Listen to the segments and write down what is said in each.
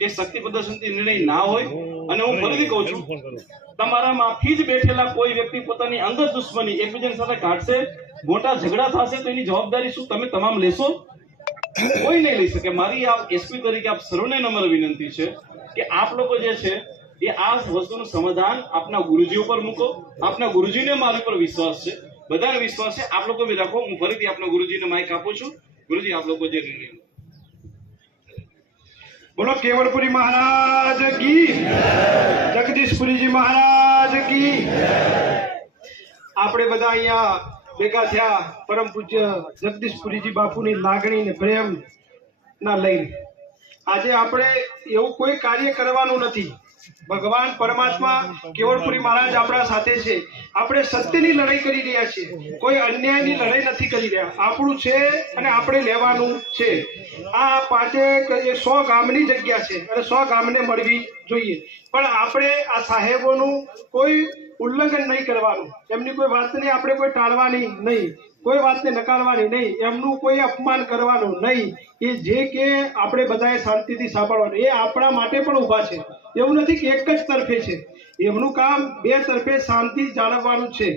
એ શક્તિ પ્રદર્શનથી નિર્ણય ના હોય। અને હું ફરીથી કહું છું, તમારામાંથી જ બેઠેલા કોઈ વ્યક્તિ પોતાની અંગત દુશ્મની એકબીજાની સાથે કાઢશે, મોટા ઝઘડા થશે, તો એની જવાબદારી શું તમે તમામ લેશો? કોઈ નહીં લઈ શકે। મારી આપ એસપી તરીકે આપ સર્વને નમ્ર વિનંતી છે કે આપ લોકો જે છે એ આ વસ્તુનું સમાધાન આપના ગુરુજી ઉપર મૂકો। આપના ગુરુજીને મારી પર વિશ્વાસ છે, બધાને વિશ્વાસ છે, આપ લોકો બી રાખો। હું ફરીથી આપના ગુરુજીને માઇક આપું છું। ગુરુજી, આપ લોકો જે નિર્ણય बोलो केवड़पुरी महाराज की, जगदीशपुरी जी महाराज की। આપણે બધા અહીંયા ભેગા થયા પરમ પૂજ્ય જગદીશપુરીજી બાપુની લાગણી ને પ્રેમ ના લઈને। આજે આપણે એવું કોઈ કાર્ય કરવાનું નથી। ભગવાન પરમાત્મા કેવડપુરી મહારાજ આપણા સાથે છે। આપણે સત્યની લડાઈ કરી રહ્યા છીએ, કોઈ અન્યાયની લડાઈ નથી કરી રહ્યા। આપણું છે અને આપણે લેવાનું છે। આ 100 ગામની જગ્યા છે અને 100 ગામને મળવી જોઈએ, પણ આપણે આ સાહેબોનું કોઈ ઉલ્લંઘન નહીં કરવાનું, એમની કોઈ વાતને આપણે કોઈ ટાળવાની નહીં, કોઈ વાતને નકારવાની નહીં, એમનું કોઈ અપમાન કરવાનું નહીં। એ જે કે આપણે બધાએ શાંતિથી સાંભળવાનું। એ આપણા માટે પણ ઊભા છે, એવું નથી કે એક જ તરફે છે। એમનું કામ 2 તરફે શાંતિ જાળવવાનું છે,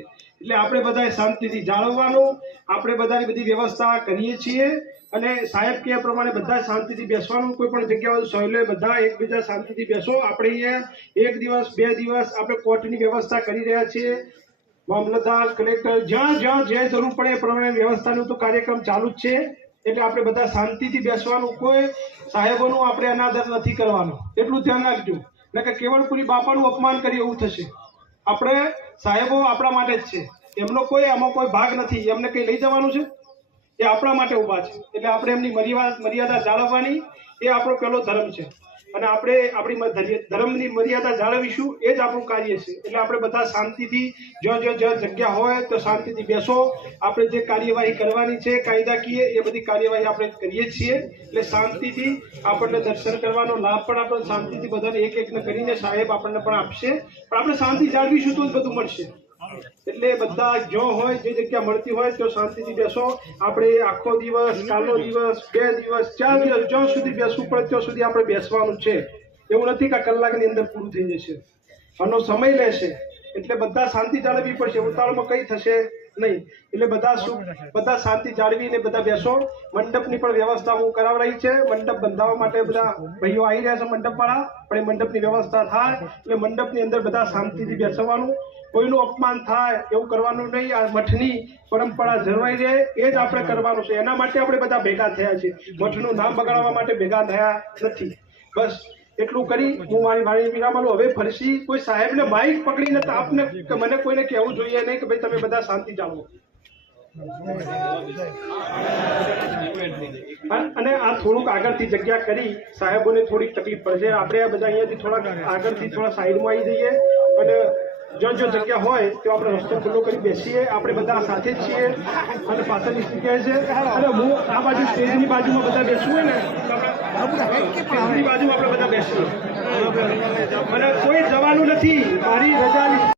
એટલે આપણે બધાએ શાંતિથી જાળવવાનું। આપણે બધાની બધી વ્યવસ્થા કરીએ છીએ અને સાહેબ કહે પ્રમાણે બધા શાંતિથી બેસવાનું। કોઈ પણ જગ્યાએ સહેલો બધા એકબીજા શાંતિથી બેસો। આપણે અહીંયા 1 દિવસ 2 દિવસ આપણે કોર્ટની વ્યવસ્થા કરી રહ્યા છીએ। મામલતદાર, કલેક્ટર, જ્યાં જ્યાં જે જરૂર પડે એ પ્રમાણે વ્યવસ્થાનું તો કાર્યક્રમ ચાલુ જ છે। એટલે આપણે બધા શાંતિથી બેસવાનું, કોઈ સાહેબોનું આપણે અનાદર નથી કરવાનો, એટલું ધ્યાન રાખજો। એટલે કે કેવડપુરી બાપાનું અપમાન કરીએ એવું થશે। આપણે સાહેબો આપણા માટે જ છે, એમનો કોઈ આમાં કોઈ ભાગ નથી। એમને કંઈ લઈ જવાનું છે? એ આપણા માટે ઊભા છે, એટલે આપણે એમની મર્યાદા જાળવવાની એ આપણો પહેલો ધર્મ છે અને આપણે આપણી ધર્મની મર્યાદા જાળવીશું, એ જ આપણું કાર્ય છે। એટલે આપણે બધા શાંતિથી જ્યાં જગ્યા હોય તો શાંતિથી બેસો। આપણે જે કાર્યવાહી કરવાની છે કાયદાકીય, એ બધી કાર્યવાહી આપણે કરીએ છીએ। એટલે શાંતિથી આપણને દર્શન કરવાનો લાભ પણ આપણે શાંતિથી બધાને એક કરીને સાહેબ આપણને પણ આપશે, પણ આપણે શાંતિ જાળવીશું તો જ બધું મળશે। એટલે બધા જો હોય જે જગ્યા મળતી હોય તો શાંતિથી બેસો। આપણે આખો દિવસ, કાલનો દિવસ, 2 દિવસ, 4 દિવસ જ્યાં સુધી બેસવું પડે ત્યાં સુધી આપણે બેસવાનું છે। એવું નથી કે કલાકની અંદર પૂરું થઈ જશે, આનો સમય લેશે। એટલે બધા શાંતિ જાળવવી પડશે, ઉતાવળમાં કંઈ થશે નહીં। એટલે બધા શાંતિ જાળવીને બધા બેસો। મંડપની પણ વ્યવસ્થા હું કરાવડાવી છે। મંડપ બંધાવવા માટે બધા ભાઈઓ આવી રહ્યા છે મંડપવાળા, પણ એ મંડપની વ્યવસ્થા થાય એટલે મંડપની અંદર બધા શાંતિથી બેસવાનું। કોઈનું અપમાન થાય એવું કરવાનું નહીં। આ મઠની પરંપરા જળવાઈ રહે એ જ આપણે કરવાનું છે, એના માટે આપણે બધા ભેગા થયા છીએ। મઠનું નામ બગાડવા માટે ભેગા થયા નથી। બસ એટલું કરી હું મારી વાણી વિરામ લઉં। હવે ફરીથી કોઈ સાહેબને માઇક પકડીને આપને મને કોઈને કહેવું જોઈએ નહીં કે ભાઈ તમે બધા શાંતિ જાળવો। અને આ થોડુંક આગળથી જગ્યા કરી, સાહેબોને થોડીક તકલીફ પડશે। આપણે આ બધા અહીંયાથી થોડાક આગળથી થોડા સાઈડમાં આવી જઈએ અને જો જગ્યા હોય તો આપણે રસ્તો ખુલ્લો કરી બેસીએ। આપણે બધા સાથે જ છીએ અને પાછળની જગ્યાએ છે અને હું આ બાજુ સ્ટેજની બાજુમાં બધા બેસવું હોય ને તો સ્ટેજની બાજુમાં આપણે બધા બેસીએ અને કોઈ જવાનું નથી। મારી રજા